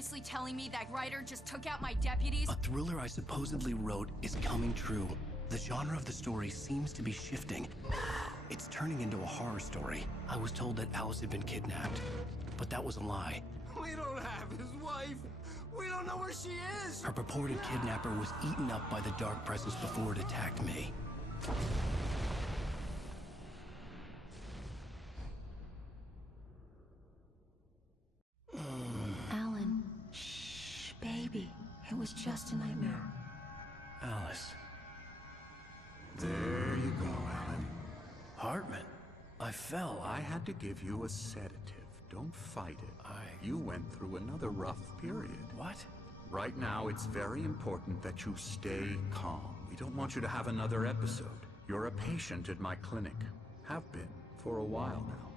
seriously telling me that writer just took out my deputies? A thriller I supposedly wrote is coming true. The genre of the story seems to be shifting. It's turning into a horror story. I was told that Alice had been kidnapped, but that was a lie. We don't have his wife. We don't know where she is. Her purported kidnapper was eaten up by the dark presence before it attacked me. Alan, shh, baby. It was just a nightmare. Alice. There you go, Alan. Hartman. I fell. I had to give you a sedative. Don't fight it. You went through another rough period. What? Right now, it's very important that you stay calm. We don't want you to have another episode. You're a patient at my clinic. Have been for a while now.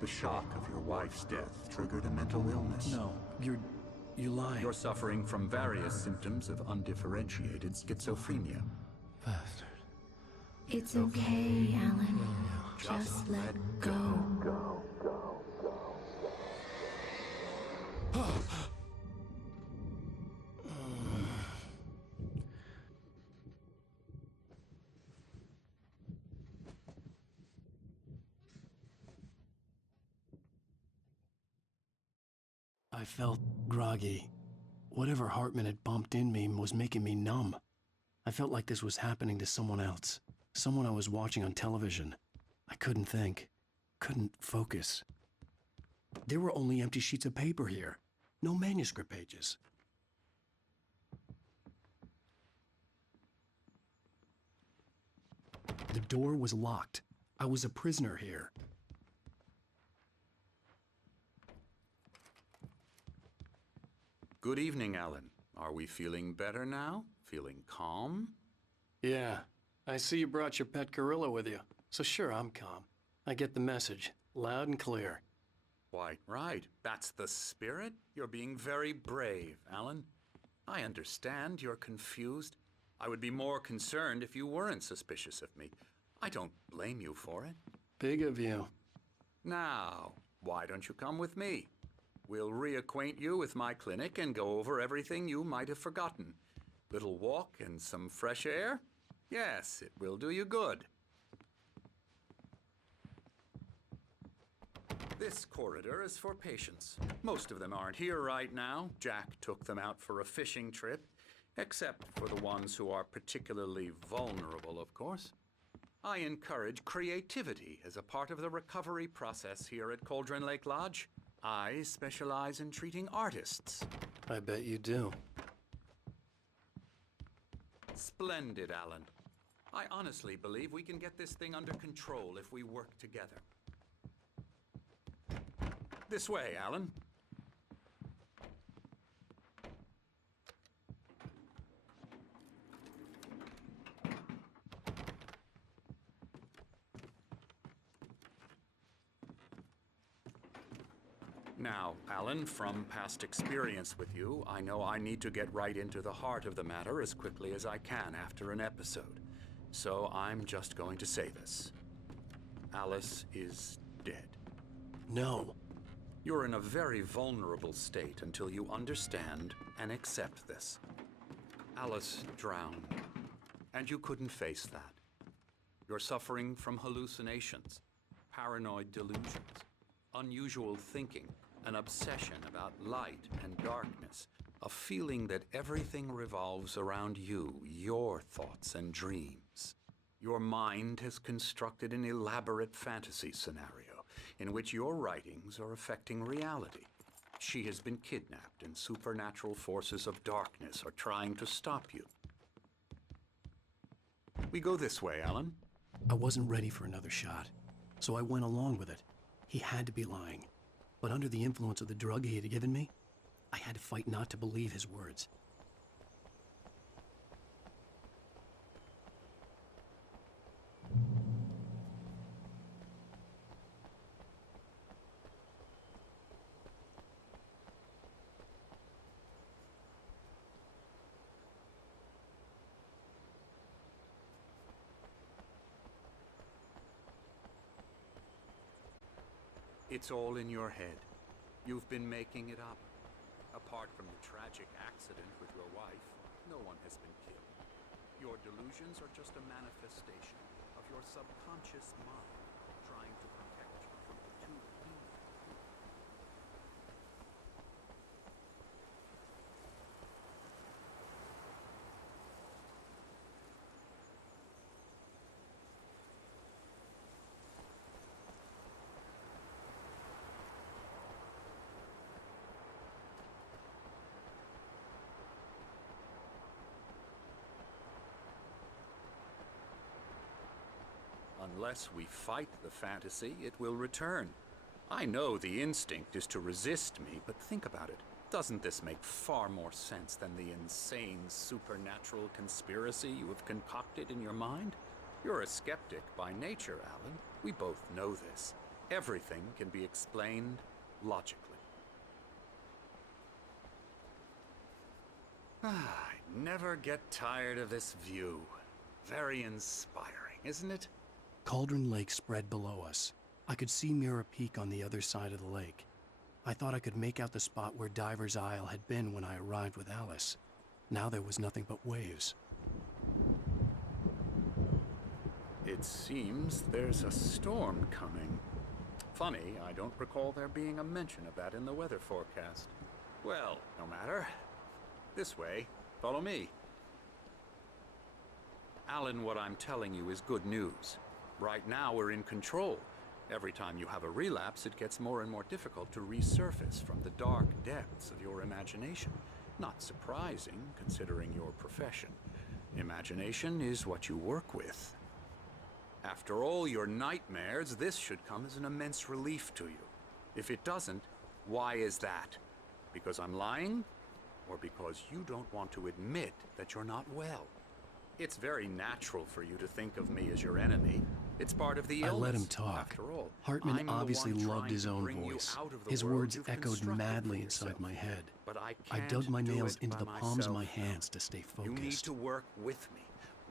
The shock of your wife's death triggered a mental illness. No, you lied. You're suffering from various symptoms of undifferentiated schizophrenia. Bastard. It's okay, Alan. Just let go. I felt groggy. Whatever Hartman had bumped in me was making me numb. I felt like this was happening to someone else. Someone I was watching on television. I couldn't think. Couldn't focus. There were only empty sheets of paper here. No manuscript pages. The door was locked. I was a prisoner here. Good evening, Alan. Are we feeling better now? Feeling calm? Yeah. I see you brought your pet gorilla with you. So sure, I'm calm. I get the message. Loud and clear. Why, right. That's the spirit. You're being very brave, Alan. I understand you're confused. I would be more concerned if you weren't suspicious of me. I don't blame you for it. Big of you. Now, why don't you come with me? We'll reacquaint you with my clinic and go over everything you might have forgotten. Little walk and some fresh air? Yes, it will do you good. This corridor is for patients. Most of them aren't here right now. Jack took them out for a fishing trip, except for the ones who are particularly vulnerable, of course. I encourage creativity as a part of the recovery process here at Cauldron Lake Lodge. I specialize in treating artists. I bet you do. Splendid, Alan. I honestly believe we can get this thing under control if we work together. This way, Alan. Now, Alan, from past experience with you, I know I need to get right into the heart of the matter as quickly as I can after an episode. So I'm just going to say this. Alice is dead. No. You're in a very vulnerable state until you understand and accept this. Alice drowned, and you couldn't face that. You're suffering from hallucinations, paranoid delusions, unusual thinking, an obsession about light and darkness, a feeling that everything revolves around you, your thoughts and dreams. Your mind has constructed an elaborate fantasy scenario in which your writings are affecting reality. She has been kidnapped and supernatural forces of darkness are trying to stop you. We go this way, Alan. I wasn't ready for another shot, so I went along with it. He had to be lying. But under the influence of the drug he had given me, I had to fight not to believe his words. It's all in your head. You've been making it up. Apart from the tragic accident with your wife, no one has been killed. Your delusions are just a manifestation of your subconscious mind trying to protect you from the two evil. Unless we fight the fantasy, it will return. I know the instinct is to resist me, but think about it. Doesn't this make far more sense than the insane supernatural conspiracy you have concocted in your mind? You're a skeptic by nature, Alan. We both know this. Everything can be explained logically. I never get tired of this view. Very inspiring, isn't it? Cauldron Lake spread below us. I could see Mirror Peak on the other side of the lake. I thought I could make out the spot where Diver's Isle had been when I arrived with Alice. Now there was nothing but waves. It seems there's a storm coming. Funny, I don't recall there being a mention of that in the weather forecast. Well, no matter. This way. Follow me. Alan, what I'm telling you is good news. Right now, we're in control. Every time you have a relapse, it gets more and more difficult to resurface from the dark depths of your imagination. Not surprising, considering your profession. Imagination is what you work with. After all your nightmares, this should come as an immense relief to you. If it doesn't, why is that? Because I'm lying? Or because you don't want to admit that you're not well? It's very natural for you to think of me as your enemy. It's part of the illness. I let him talk. After all, Hartman I'm the obviously one loved trying his to own bring you voice. out of the His world words you've echoed constructed madly for inside yourself. my head. But I I can't dug my do nails it into by the palms of my myself. hands to stay You need focused. to work with me.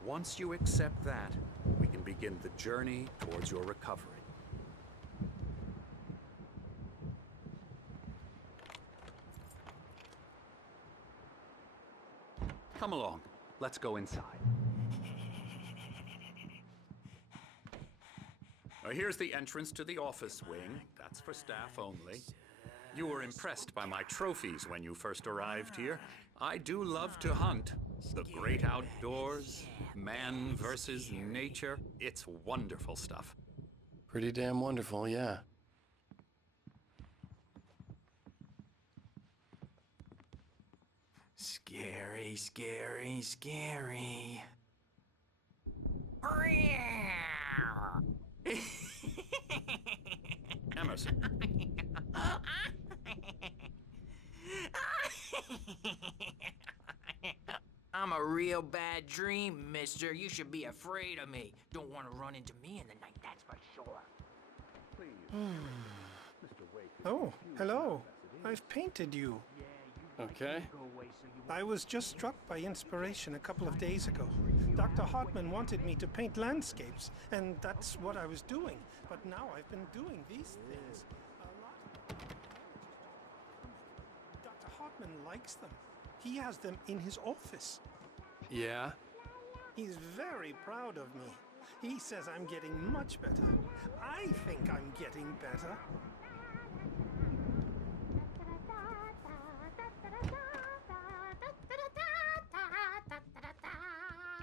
Once you accept that, we can begin the journey towards your recovery. Come along. Let's go inside. Here's the entrance to the office wing. That's for staff only. You were impressed by my trophies when you first arrived here. I do love to hunt. The great outdoors, man versus nature. It's wonderful stuff. Pretty damn wonderful, yeah. Scary, scary, scary. Emerson. I'm a real bad dream, mister. You should be afraid of me. Don't want to run into me in the night, that's for sure. Oh, hello. I've painted you. Okay. I was just struck by inspiration a couple of days ago. Dr. Hartman wanted me to paint landscapes, and that's what I was doing. But now I've been doing these things. A lot. Dr. Hartman likes them. He has them in his office. Yeah? He's very proud of me. He says I'm getting much better. I think I'm getting better.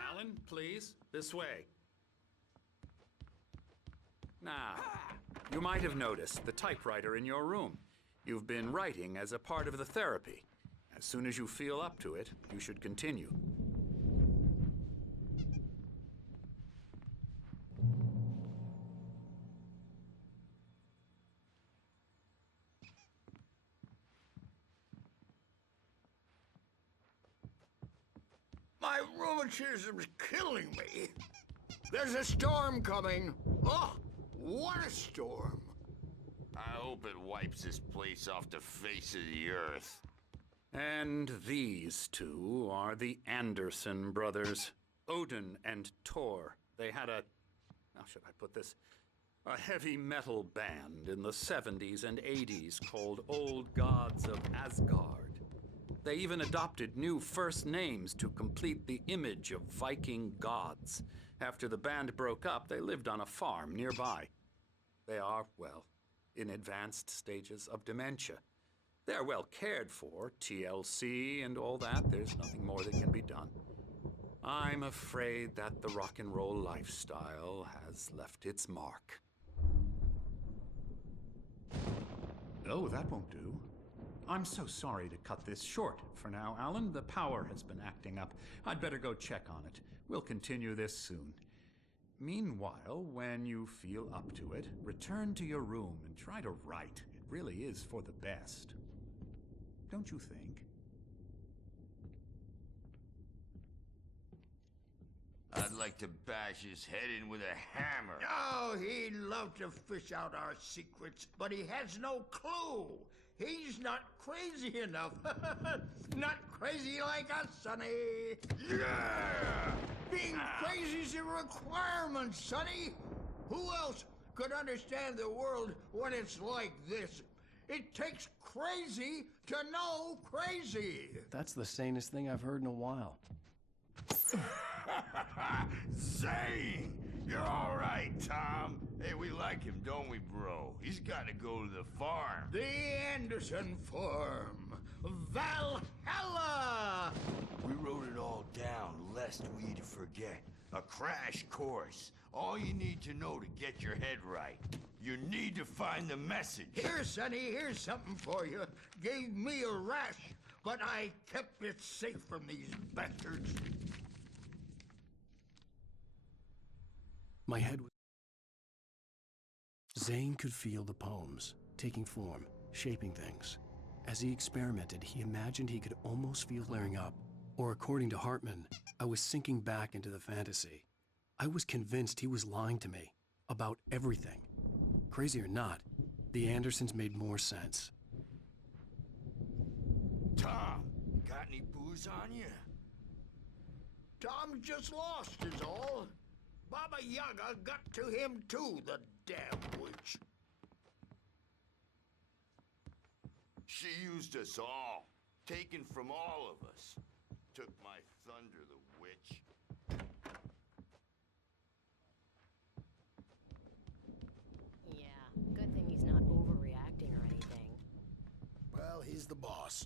Alan, please, this way. Now, you might have noticed the typewriter in your room. You've been writing as a part of the therapy. As soon as you feel up to it, you should continue. My rheumatism's killing me. There's a storm coming. Oh, what a storm. I hope it wipes this place off the face of the earth. And these two are the Anderson brothers, Odin and Thor. They had a, how should I put this? A heavy metal band in the 70s and 80s called Old Gods of Asgard. They even adopted new first names to complete the image of Viking gods. After the band broke up, they lived on a farm nearby. They are, well, in advanced stages of dementia. They're well cared for, TLC and all that. There's nothing more that can be done. I'm afraid that the rock and roll lifestyle has left its mark. Oh, that won't do. I'm so sorry to cut this short for now, Alan. The power has been acting up. I'd better go check on it. We'll continue this soon. Meanwhile, when you feel up to it, return to your room and try to write. It really is for the best. Don't you think? I'd like to bash his head in with a hammer. Oh, he'd love to fish out our secrets, but he has no clue. He's not crazy enough. Not crazy like us, Sonny. Yeah! Being crazy's a requirement, Sonny. Who else could understand the world when it's like this? It takes crazy to know crazy. That's the sanest thing I've heard in a while. Zane! You're all right, Tom. Hey, we like him, don't we, bro? He's got to go to the farm. The Anderson Farm. Valhalla! We wrote it all down, lest we forget. A crash course. All you need to know to get your head right. You need to find the message. Here, Sonny, here's something for you. Gave me a rash, but I kept it safe from these bastards. My head was... Zane could feel the poems, taking form, shaping things. As he experimented, he imagined he could almost feel flaring up. Or according to Hartman, I was sinking back into the fantasy. I was convinced he was lying to me about everything. Crazy or not, the Andersons made more sense. Tom, got any booze on you? Tom just lost is all. Baba Yaga got to him too, the damn witch. She used us all. Taken from all of us. Took my thunder, the witch. Yeah, good thing he's not overreacting or anything. Well, he's the boss.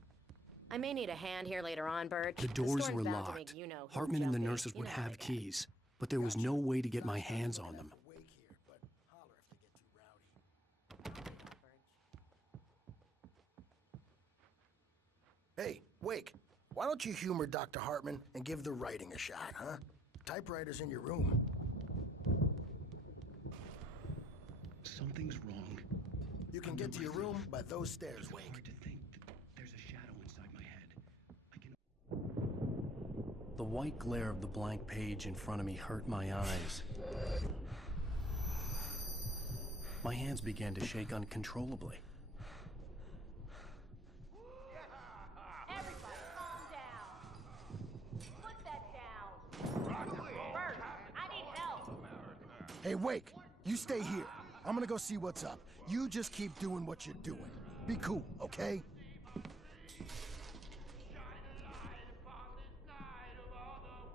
I may need a hand here later on, Bert. The doors storm's were bound to locked. make you-know-who Hartman and the jumpy. nurses You would know how have they get. keys, but there was no way to get my hands on them. Wake here, but holler if they get too rowdy. Hey, Wake, why don't you humor Dr. Hartman and give the writing a shot, huh? Typewriter's in your room. Something's wrong. You can get to your room by those stairs, Wake. Hard to think that there's a shadow inside my head. The white glare of the blank page in front of me hurt my eyes. My hands began to shake uncontrollably. Everybody, calm down. Put that down. Bert, I need help. Hey, Wake, you stay here. I'm gonna go see what's up. You just keep doing what you're doing. Be cool, okay?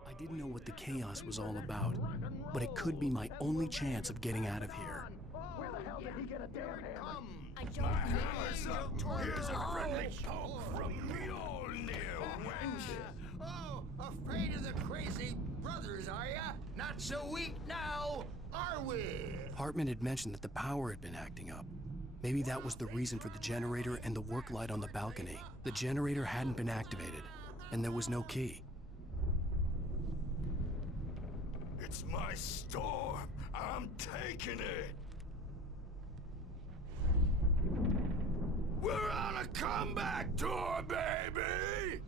I didn't know what the chaos was all about, but it could be my only chance of getting out of here. Where the hell did he get a damn hammer? I don't Here's a friendly poke from Mjolnir, wench. Oh, afraid of the crazy brothers, are ya? Not so weak now, are we? Hartman had mentioned that the power had been acting up. Maybe that was the reason for the generator and the work light on the balcony. The generator hadn't been activated, and there was no key. It's my storm. I'm taking it. We're on a comeback tour, baby!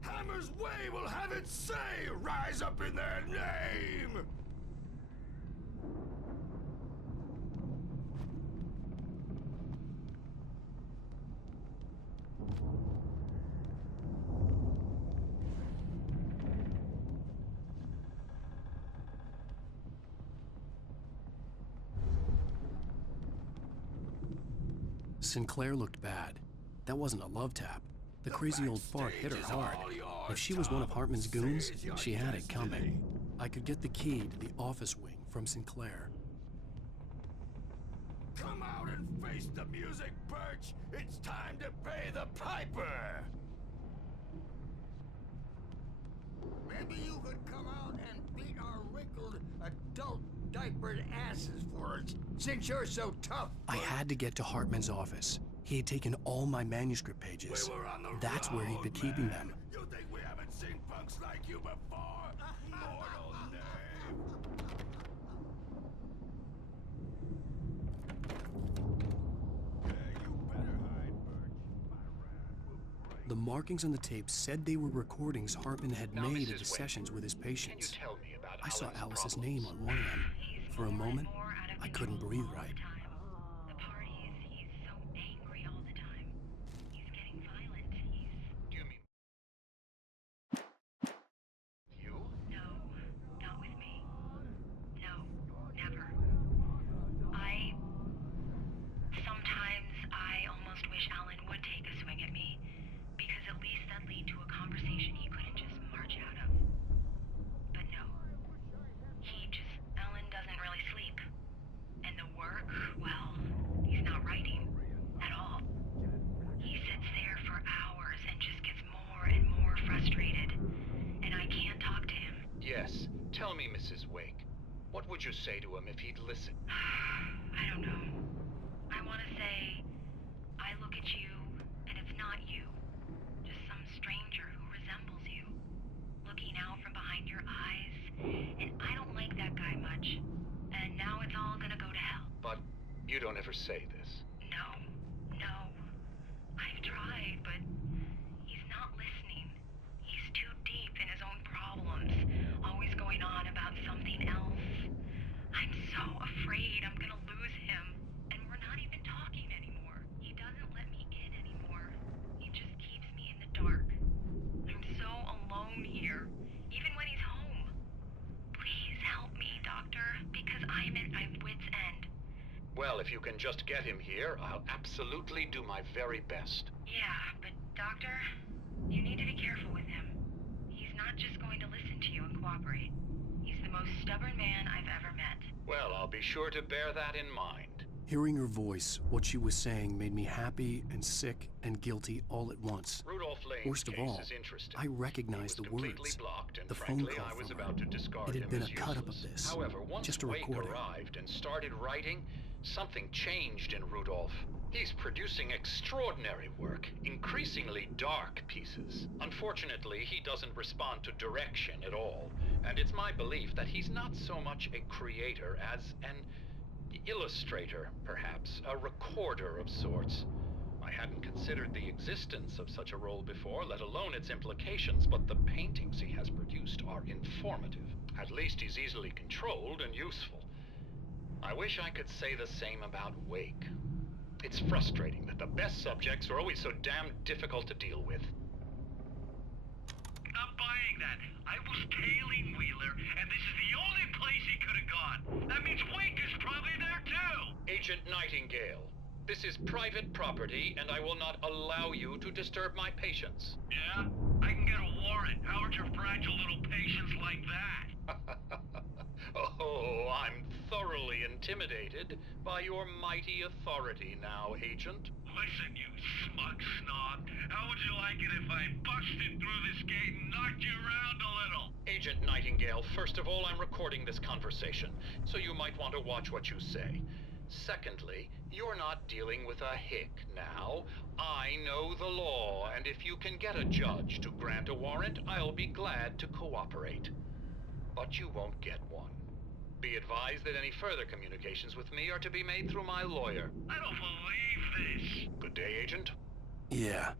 Hammer's Way will have its say rise up in their name! Sinclair looked bad. That wasn't a love tap. The crazy old fart hit her hard. If she was one of Hartman's goons, she had it coming. I could get the key to the office wing from Sinclair. Come out and face the music, Birch! It's time to pay the piper! Maybe you could come out and beat our wrinkled, adult diapered asses for us, since you're so tough. I had to get to Hartman's office. He had taken all my manuscript pages. That's where he'd been keeping them. You think we haven't seen punks like you before? Mortal knave! The markings on the tape said they were recordings Hartman had Now, made Mrs. of his sessions with his patients. Can you tell me about I saw Alan's Alice's problems? name on one of them. For a moment, I couldn't breathe right. The parties, he's so angry all the time. He's getting violent. He's... Do you mean you? No, not with me. No, never. Sometimes I almost wish Alan would take a swing at me, because at least that'd lead to a conversation he couldn't just march out of. But no. Alan doesn't really sleep. And the work, well, he's not writing at all. He sits there for hours and just gets more and more frustrated. And I can't talk to him. Yes. Tell me, Mrs. Wake. What would you say to him if he'd listen? I don't know. I want to say, I look at you, and it's not you. Just some stranger who resembles you. Looking out from behind your eyes. And I don't like that guy much. And now it's all gonna go to hell. But you don't ever say this. No. I've tried, but he's not listening. He's too deep in his own problems. Always going on about something else. I'm so afraid I'm gonna lose him. And we're not even talking anymore. He doesn't let me in anymore. He just keeps me in the dark. I'm so alone here, even when he's home. Please help me, Doctor, because I'm at my wit's end. Well, if you can just get him here, I'll absolutely do my very best. Yeah, but Doctor, you need to be careful with him. He's not just going to listen to you and cooperate. He's the most stubborn man I've ever met. Well, I'll be sure to bear that in mind. Hearing her voice, what she was saying made me happy and sick and guilty all at once. Rudolph Lane's Worst of case all, is interesting. I recognized the Completely words. blocked, and The phone frankly, call I was from about her. to discard It had him been as a cut-up of useless. this. However, once Just a Wake recording. arrived and started writing, something changed in Rudolph. He's producing extraordinary work, increasingly dark pieces. Unfortunately, he doesn't respond to direction at all, and it's my belief that he's not so much a creator as an illustrator, perhaps, a recorder of sorts. I hadn't considered the existence of such a role before, let alone its implications, but the paintings he has produced are informative. At least he's easily controlled and useful. I wish I could say the same about Wake. It's frustrating that the best subjects are always so damn difficult to deal with. Not buying that. I was tailing Wheeler, and this is the only place he could have gone. That means Wake is probably there too! Agent Nightingale, this is private property, and I will not allow you to disturb my patients. Yeah? I can get a warrant. How are your fragile little patients like that? Oh, I'm thoroughly intimidated by your mighty authority now, Agent. Listen, you smug snob. How would you like it if I busted through this gate and knocked you around a little? Agent Nightingale, first of all, I'm recording this conversation, so you might want to watch what you say. Secondly, you're not dealing with a hick now. I know the law, and if you can get a judge to grant a warrant, I'll be glad to cooperate. But you won't get one. Be advised that any further communications with me are to be made through my lawyer. I don't believe this. Good day, Agent. Yeah.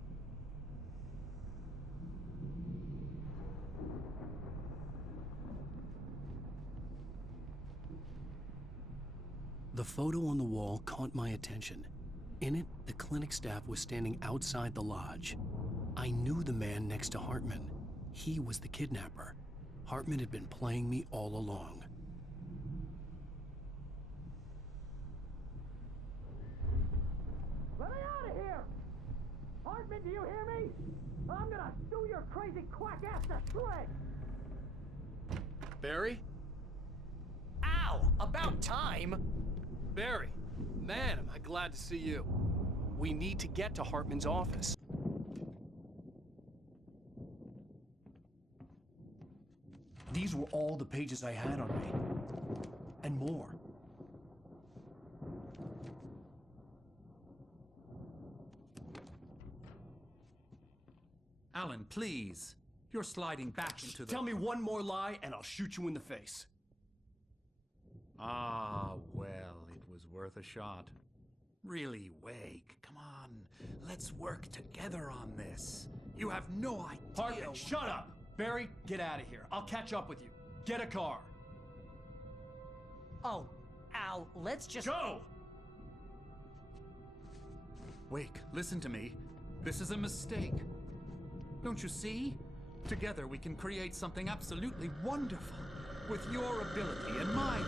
The photo on the wall caught my attention. In it, the clinic staff was standing outside the lodge. I knew the man next to Hartman. He was the kidnapper. Hartman had been playing me all along. Let me do you hear me? I'm gonna sew your crazy quack ass to shreds! Barry? Ow! About time! Barry, man, am I glad to see you. We need to get to Hartman's office. These were all the pages I had on me. And more. Alan, please. You're sliding back into the... Tell me one more lie and I'll shoot you in the face. Ah, well, it was worth a shot. Really, Wake, come on. Let's work together on this. You have no idea... Hartman, shut up! Barry, get out of here. I'll catch up with you. Get a car. Oh, Al, let's just... Go! Wake, listen to me. This is a mistake. Don't you see? Together we can create something absolutely wonderful. With your ability and mine.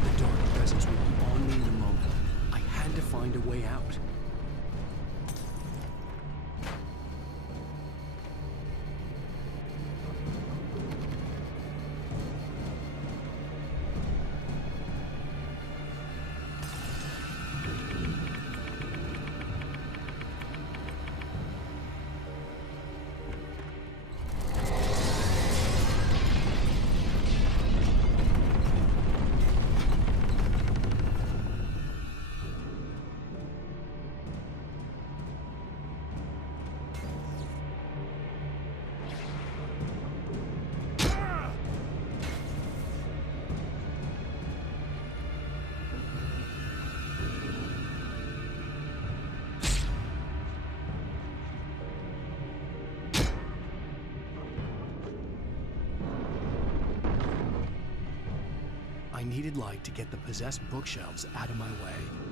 The dark presence would be on me in a moment. I had to find a way out. I needed light to get the possessed bookshelves out of my way.